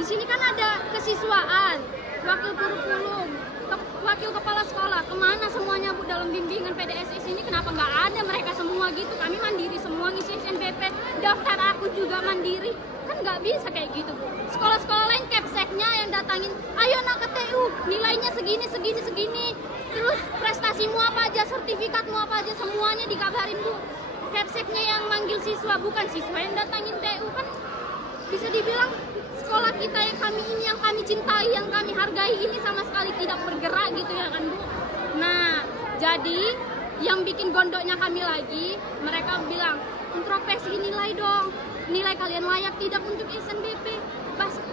Di sini kan ada kesiswaan, wakil kurikulum, wakil kepala sekolah. Kemana semuanya Bu dalam bimbingan PDSS ini? Kenapa nggak ada mereka semua gitu? Kami mandiri semua ngisi SNBP, daftar aku juga mandiri. Kan nggak bisa kayak gitu Bu. Sekolah-sekolah lain capseknya yang datangin, ayo nak ke TU, nilainya segini, segini, segini. Terus prestasimu apa aja, sertifikatmu apa aja, semuanya dikabarin Bu. Capseknya yang manggil siswa, bukan siswa yang datangin TU. Kan bisa dibilang sekolah kita yang kami ini, yang kami cintai, yang kami hargai ini sama sekali tidak bergerak gitu ya kan Bu. Nah, jadi yang bikin gondoknya kami lagi, mereka bilang, introspeksi nilai dong, nilai kalian layak tidak untuk SNBP.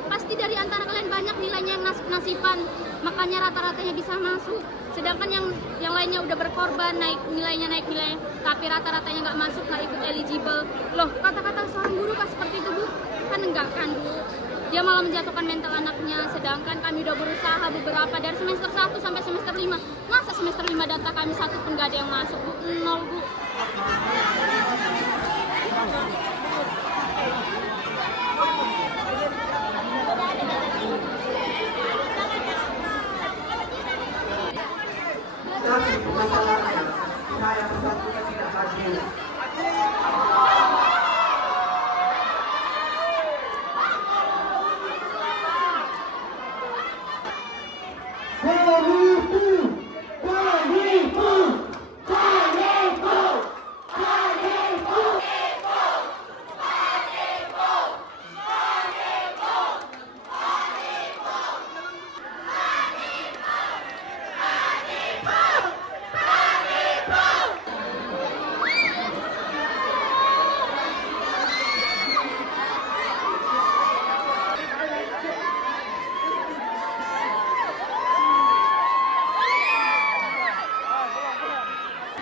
Pasti dari antara kalian banyak nilainya yang nasib-nasiban, makanya rata-ratanya bisa masuk. Sedangkan yang lainnya udah berkorban, naik nilainya, tapi rata-ratanya nggak masuk, nggak ikut eligible. Loh, kata-kata seorang guru kan seperti itu Bu? Kan enggak kan Bu? Dia malah menjatuhkan mental anaknya, sedangkan kami udah berusaha beberapa dari semester 1 sampai semester 5. Masa semester 5 data kami satu pun nggak ada yang masuk Bu? Nol Bu. Tapi masalahnya, saya bersatunya tidak hadir.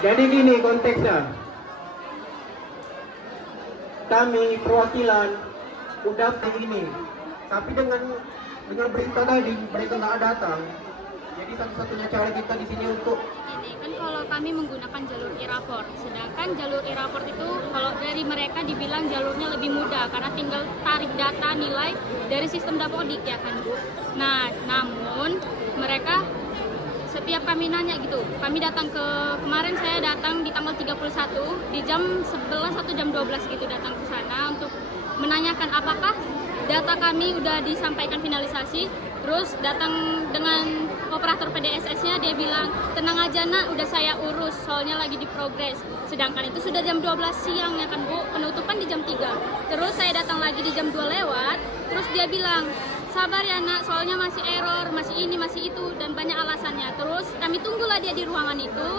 Jadi gini konteksnya, kami perwakilan udah ini, tapi dengan berita tadi mereka nggak datang. Jadi satu-satunya cara kita di sini untuk ini kan kalau kami menggunakan jalur e-raport, sedangkan jalur e-raport itu kalau dari mereka dibilang jalurnya lebih mudah karena tinggal tarik data nilai dari sistem Dapodik ya kan Bu. Nah, namun mereka setiap kami nanya gitu, kami datang kemarin saya datang di tanggal 31 di jam 11 atau jam 12 gitu datang ke sana untuk menanyakan apakah data kami udah disampaikan finalisasi. Terus datang dengan operator PDSS-nya, dia bilang tenang aja nak, udah saya urus soalnya lagi di progres. Sedangkan itu sudah jam 12 siang ya kan Bu, penutupan di jam 3. Terus saya datang lagi di jam 2 lewat, terus dia bilang sabar ya nak, soalnya masih error, masih ini, masih itu, dan banyak alasannya. Terus kami tunggulah dia di ruangan itu,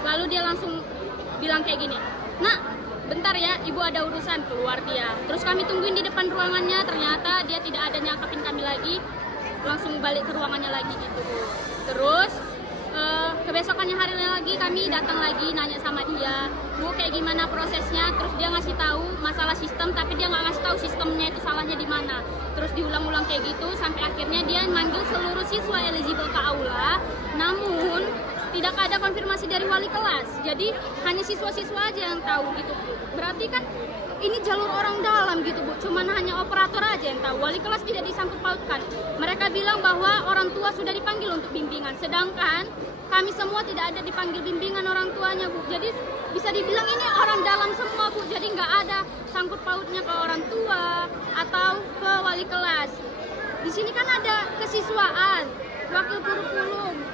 lalu dia langsung bilang kayak gini, nak bentar ya, ibu ada urusan, keluar dia. Terus kami tungguin di depan ruangannya, ternyata dia tidak ada nyangkapin kami lagi, langsung balik ke ruangannya lagi gitu. Terus kebesokannya harinya lagi kami datang lagi nanya sama dia, Bu kayak gimana prosesnya. Terus dia ngasih tahu masalah sistem, tapi dia nggak ngasih tahu sistemnya itu salahnya di mana. Terus diulang-ulang kayak gitu sampai akhirnya dia manggil seluruh siswa eligible ke aula, namun tidak ada konfirmasi dari wali kelas. Jadi hanya siswa-siswa aja yang tahu gitu Bu. Berarti kan ini jalur orang dalam gitu Bu, cuman hanya operator aja yang tahu, wali kelas tidak disangkut pautkan. Mereka bilang bahwa orang tua sudah dipanggil untuk bimbingan, sedangkan kami semua tidak ada dipanggil bimbingan orang tuanya Bu. Jadi bisa dibilang ini orang dalam semua Bu, jadi nggak ada sangkut pautnya ke orang tua atau ke wali kelas. Di sini kan ada kesiswaan, wakil kurikulum,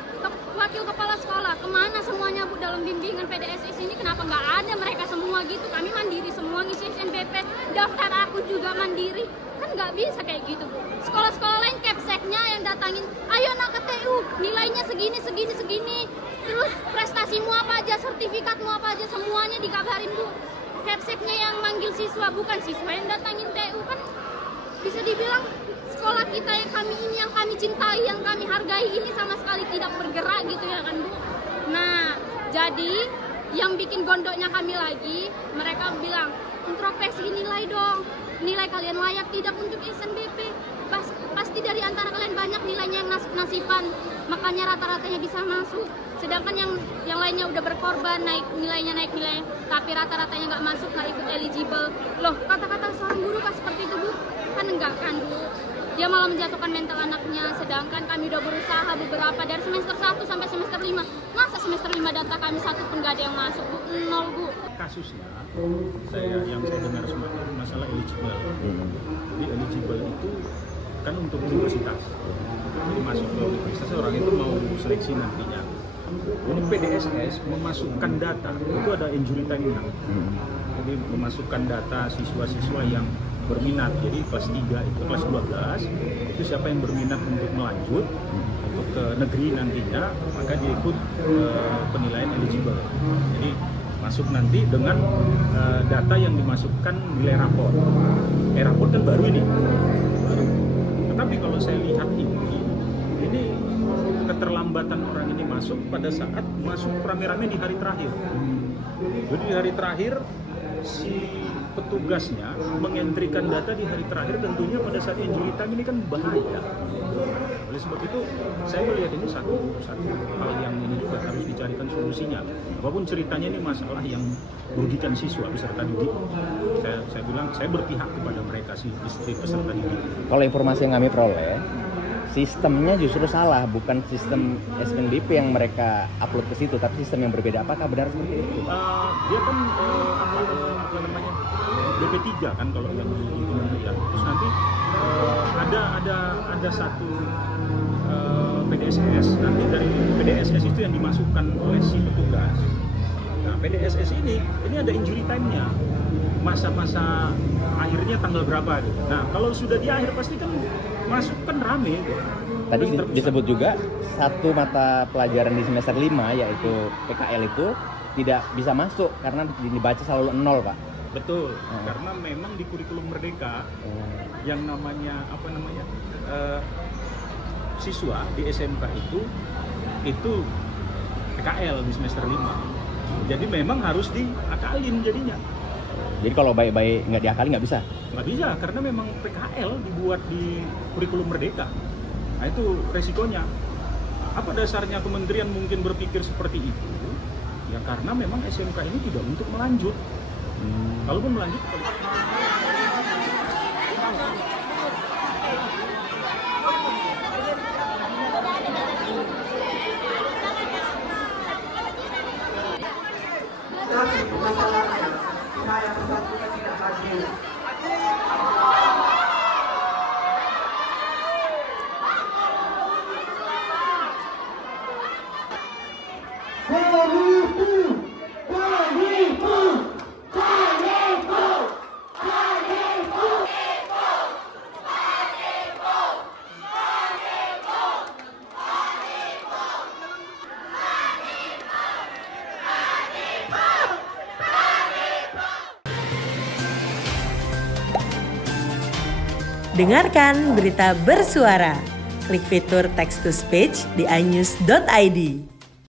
wakil kepala sekolah. Kemana semuanya Bu dalam bimbingan PDSS ini? Kenapa nggak ada mereka semua gitu? Kami mandiri semua ngisi SNBP, daftar aku juga mandiri. Kan nggak bisa kayak gitu Bu. Sekolah-sekolah lain capseknya yang datangin, ayo nak ke TU, nilainya segini, segini, segini. Terus prestasimu apa aja, sertifikatmu apa aja, semuanya dikabarin Bu. Capseknya yang manggil siswa, bukan siswa yang datangin TU. Kan bisa dibilang sekolah kita yang kami ini, yang kami cintai, yang kami hargai ini sama sekali tidak bergerak gitu ya kan Bu. Nah, jadi yang bikin gondoknya kami lagi, mereka bilang introspeksi nilai dong, nilai kalian layak tidak untuk SNBP. Pasti dari antara kalian banyak nilainya yang nasib-nasiban, makanya rata-ratanya bisa masuk. Sedangkan yang lainnya udah berkorban, naik nilainya, tapi rata-ratanya nggak masuk, nggak ikut eligible. Loh, kata-kata seorang guru kan seperti itu Bu? Kan enggak kan Bu? dia malah menjatuhkan mental anaknya, sedangkan kami udah berusaha beberapa dari semester 1 sampai semester 5. Masa semester 5 data kami satu pun gak ada yang masuk, Bu? Nol, Bu. Kasusnya yang saya dengar semakin masalah eligible. Jadi eligible itu kan untuk universitas. Jadi masuk ke universitas orang itu mau seleksi nantinya. Ini PDSS memasukkan data, itu ada injury time-nya. Jadi memasukkan data siswa-siswa yang berminat. Jadi kelas 3 itu kelas 12 itu siapa yang berminat untuk melanjut untuk ke negeri nantinya, maka dia ikut penilaian eligible. Jadi masuk nanti dengan data yang dimasukkan nilai rapor. Rapor kan baru ini. Baru. Tetapi kalau saya lihat ini keterlambatan orang ini masuk pada saat masuk rame-rame di hari terakhir. Jadi di hari terakhir si petugasnya mengentrikan data di hari terakhir, tentunya pada saat injury time ini kan bahaya. Oleh sebab itu saya melihat ini satu hal yang ini juga harus dicarikan solusinya. Walaupun ceritanya ini masalah yang merugikan siswa peserta didik, saya bilang saya berpihak kepada mereka sih, istri peserta didik. Kalau informasi yang kami peroleh, sistemnya justru salah, bukan sistem SNBP yang mereka upload ke situ, tapi sistem yang berbeda. Apakah benar seperti itu? Dia kan apa namanya BP3 kan kalau yang di kementerian. Terus nanti ada satu PDSS. Nanti dari PDSS itu yang dimasukkan oleh si petugas. Nah PDSS ini ada injury time-nya. Masa-masa akhirnya tanggal berapa gitu. Nah kalau sudah di akhir pasti kan masuk kan rame gitu. Tadi disebut juga satu mata pelajaran di semester 5 yaitu PKL itu tidak bisa masuk karena dibaca selalu 0, Pak. Betul, karena memang di kurikulum Merdeka yang namanya siswa di SMK itu PKL di semester 5. Jadi memang harus diakalin jadinya. Jadi kalau baik-baik nggak diakalin nggak bisa? Nggak bisa, karena memang PKL dibuat di kurikulum Merdeka. Nah itu resikonya. Apa dasarnya kementerian mungkin berpikir seperti itu? Ya karena memang SMK ini tidak untuk melanjut. Kalaupun melanjut, tapi masalahnya saya bersangkutan tidak hadir. Dengarkan berita bersuara. Klik fitur text to speech di inews.id.